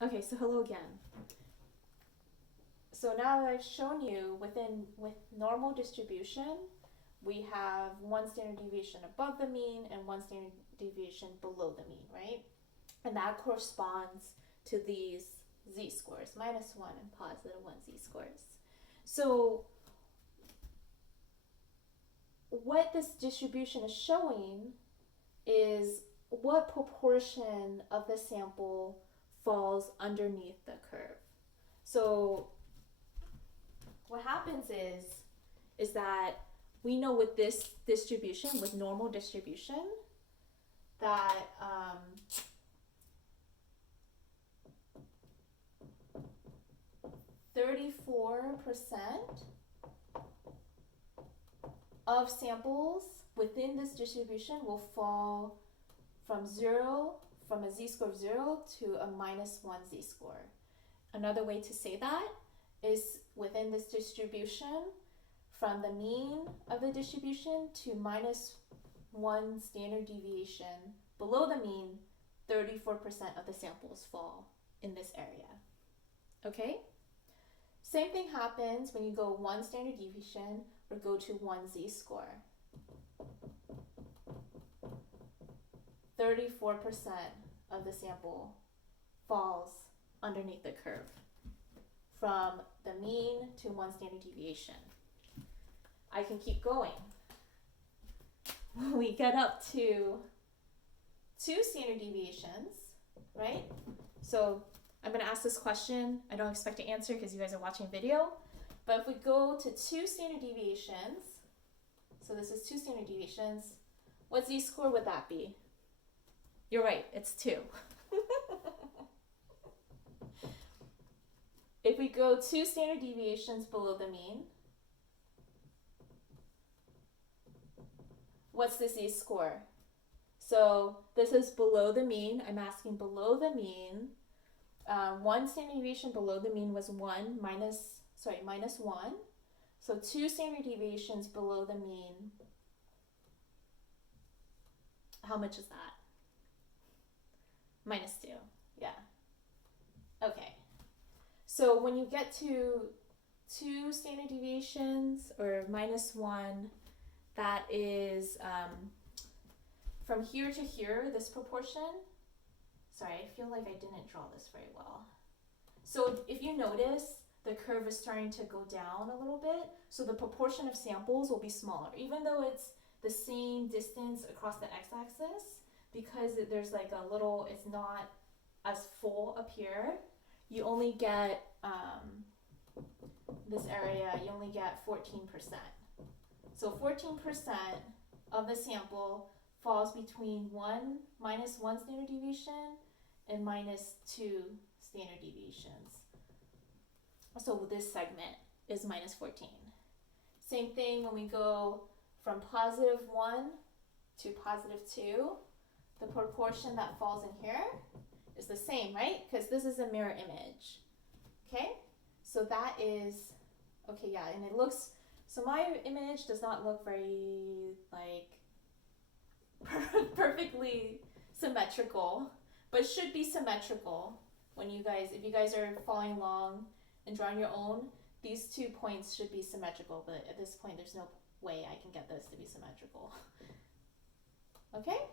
Okay, so hello again. So now that I've shown you with normal distribution, we have one standard deviation above the mean and one standard deviation below the mean, right? And that corresponds to these z-scores, -1 and +1 z-scores. So what this distribution is showing is what proportion of the sample falls underneath the curve. So what happens is that we know with this distribution, with normal distribution, that 34% of samples within this distribution will fall from a z-score of 0 to a -1 z-score. Another way to say that is within this distribution, from the mean of the distribution to -1 standard deviation below the mean, 34% of the samples fall in this area. Okay? Same thing happens when you go 1 standard deviation or go to 1 z-score. 34% of the sample falls underneath the curve from the mean to 1 standard deviation. I can keep going. We get up to 2 standard deviations, right? So I'm going to ask this question. I don't expect to answer because you guys are watching a video. But if we go to 2 standard deviations, so this is 2 standard deviations, what z-score would that be? You're right, it's 2. If we go 2 standard deviations below the mean, what's the z-score? So this is below the mean. I'm asking below the mean. 1 standard deviation below the mean was -1. So 2 standard deviations below the mean, how much is that? -2, yeah. Okay. So when you get to 2 standard deviations or -1, that is from here to here, this proportion. Sorry, I feel like I didn't draw this very well. So if you notice, the curve is starting to go down a little bit, so the proportion of samples will be smaller, even though it's the same distance across the x-axis, because there's like a little, it's not as full up here, you only get, this area, you only get 14%. So 14% of the sample falls between -1 standard deviation and -2 standard deviations. So this segment is -14. Same thing when we go from +1 to +2, the proportion that falls in here is the same, right? Because this is a mirror image. Okay? So that is, okay, yeah, and it looks, so my image does not look very, like, perfectly symmetrical, but should be symmetrical when you guys, if you guys are following along and drawing your own, these 2 points should be symmetrical, but at this point there's no way I can get this to be symmetrical. Okay?